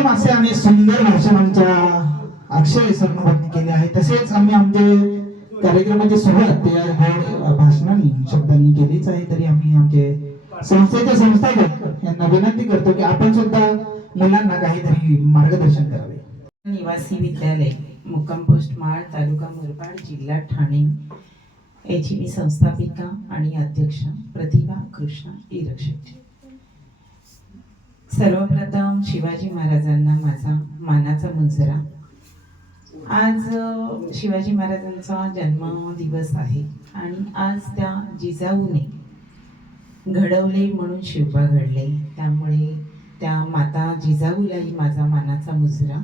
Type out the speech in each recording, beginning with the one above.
उत्तम असे आणि सुंदर भाषण आमच्या अक्षय सरनोबतने केले आहे. तसेच आम्ही आमचे कार्यक्रमाची सुरुवात त्या गोड भाषणांनी शब्दांनी केलीच आहे. तरी आम्ही आमचे संस्थेचे संस्थापक यांना विनंती करतो की आपण सुद्धा मुलांना काहीतरी मार्गदर्शन करावे. निवासी विद्यालय मुक्काम पोस्ट माळ तालुका मुरबाड जिल्हा ठाणे याची मी संस्थापिका आणि अध्यक्ष प्रतिभा कृष्ण इरक शेट्टी. सर्वप्रथम शिवाजी महाराजांना माझा मानाचा मुजरा. आज शिवाजी महाराजांचा जन्मदिवस आहे आणि आज त्या जिजाऊने घडवले म्हणून शिवबा घडले, त्यामुळे त्या माता जिजाऊलाही माझा मानाचा मुजरा.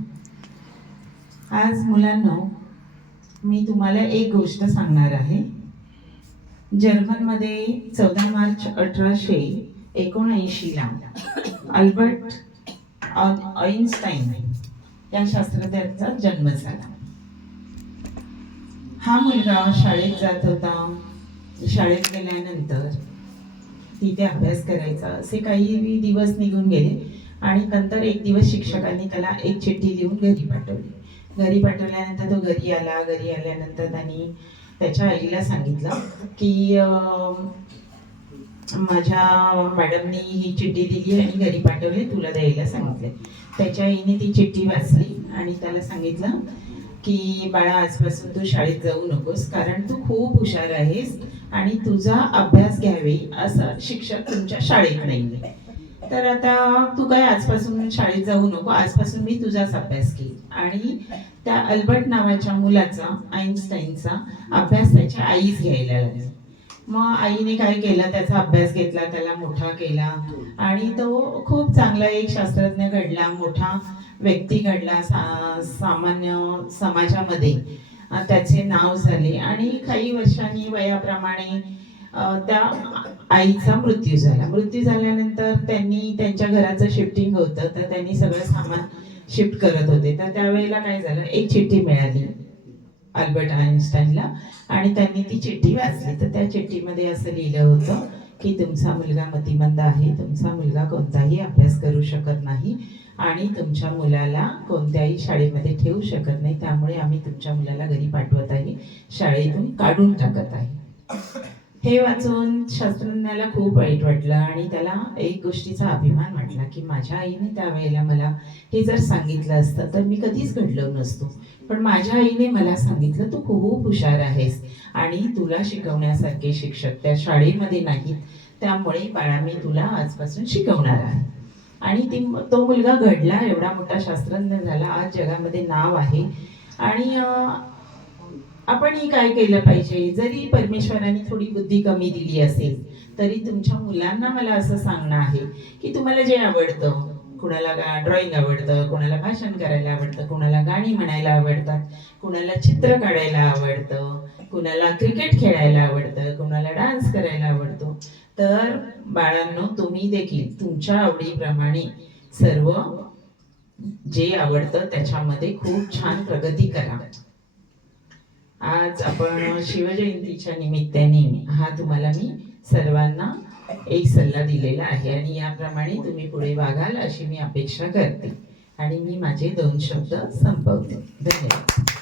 आज मुलांनो, मी तुम्हाला एक गोष्ट सांगणार आहे. जर्मनमध्ये 14 मार्च 1879 अल्बर्ट आइन्स्टाईन या शास्त्रज्ञाचा जन्म झाला. हा मुलगा शाळेत जात होता. शाळेत गेल्यानंतर तिथे अभ्यास करायचा. असे काही दिवस निघून गेले आणि नंतर एक दिवस शिक्षकांनी त्याला एक चिठ्ठी लिहून घरी पाठवली. घरी पाठवल्यानंतर तो घरी आला. घरी आल्यानंतर त्यांनी त्याच्या आईला सांगितलं की माझ्या मॅडमनी ही चिठ्ठी दिली आणि घरी पाठवले, तुला द्यायला सांगितले. त्याच्या आईने ती चिठ्ठी वाचली आणि त्याला सांगितलं की बाळा, आजपासून तू शाळेत जाऊ नकोस, कारण तू खूप हुशार आहेस आणि तुझा अभ्यास घ्यावे असं शिक्षक तुमच्या शाळेत नाही. तर आता तू काय आजपासून शाळेत जाऊ नको, आजपासून मी तुझाच अभ्यास घेईन. आणि त्या अल्बर्ट नावाच्या मुलाचा, आइन्स्टाईनचा अभ्यास त्याच्या आईच घ्यायला लागली. मग आईने काय केलं, त्याचा अभ्यास घेतला, त्याला मोठा केला आणि तो खूप चांगला एक शास्त्रज्ञ घडला, मोठा व्यक्ती घडला. सामान्य समाजामध्ये त्याचे नाव झाले आणि काही वर्षांनी वयाप्रमाणे त्या आईचा मृत्यू झाला. मृत्यू झाल्यानंतर त्यांनी त्यांच्या घराचं शिफ्टिंग होतं, तर त्यांनी सगळं सामान शिफ्ट करत होते. तर त्यावेळेला काय झालं, एक चिठ्ठी मिळाली अल्बर्ट आइन्स्टाईनला आणि त्यांनी ती चिठ्ठी वाचली. तर त्या चिठ्ठीमध्ये असं लिहिलं होतं की तुमचा मुलगा मतिमंद आहे, तुमचा मुलगा कोणताही अभ्यास करू शकत नाही आणि तुमच्या मुलाला कोणत्याही शाळेमध्ये ठेवू शकत नाही, त्यामुळे आम्ही तुमच्या मुलाला घरी पाठवत आहे, शाळेतून काढून टाकत आहे. हे वाचून शास्त्रज्ञाला खूप वाईट वाटलं आणि त्याला एक गोष्टीचा अभिमान वाटला की माझ्या आईने त्यावेळेला मला हे जर सांगितलं असतं तर मी कधीच घडलो नसतो. पण माझ्या आईने मला सांगितलं तू खूप हुशार आहेस आणि तुला शिकवण्यासारखे शिक्षक त्या शाळेमध्ये नाहीत, त्यामुळे बाळा मी तुला आजपासून शिकवणार आहे. आणि तो मुलगा घडला, एवढा मोठा शास्त्रज्ञ झाला, आज जगामध्ये नाव आहे. आणि आपणही काय केलं पाहिजे, जरी परमेश्वराने थोडी बुद्धी कमी दिली असेल तरी तुमच्या मुलांना मला असं सांगणं आहे की तुम्हाला जे आवडतं, कुणाला ड्रॉइंग आवडतं, कुणाला भाषण करायला आवडतं, कुणाला गाणी म्हणायला आवडतात, कुणाला चित्र काढायला आवडतं, कुणाला क्रिकेट खेळायला आवडतं, कुणाला डान्स करायला आवडतो, तर बाळांनो तुम्ही देखील तुमच्या आवडीप्रमाणे सर्व जे आवडतं त्याच्यामध्ये खूप छान प्रगती करा. आज आपण शिवजयंतीच्या निमित्ताने हा तुम्हाला मी सर्वांना एक सल्ला दिलेला आहे आणि याप्रमाणे तुम्ही पुढे वागाल अशी मी अपेक्षा करते आणि मी माझे 2 शब्द संपवते. धन्यवाद.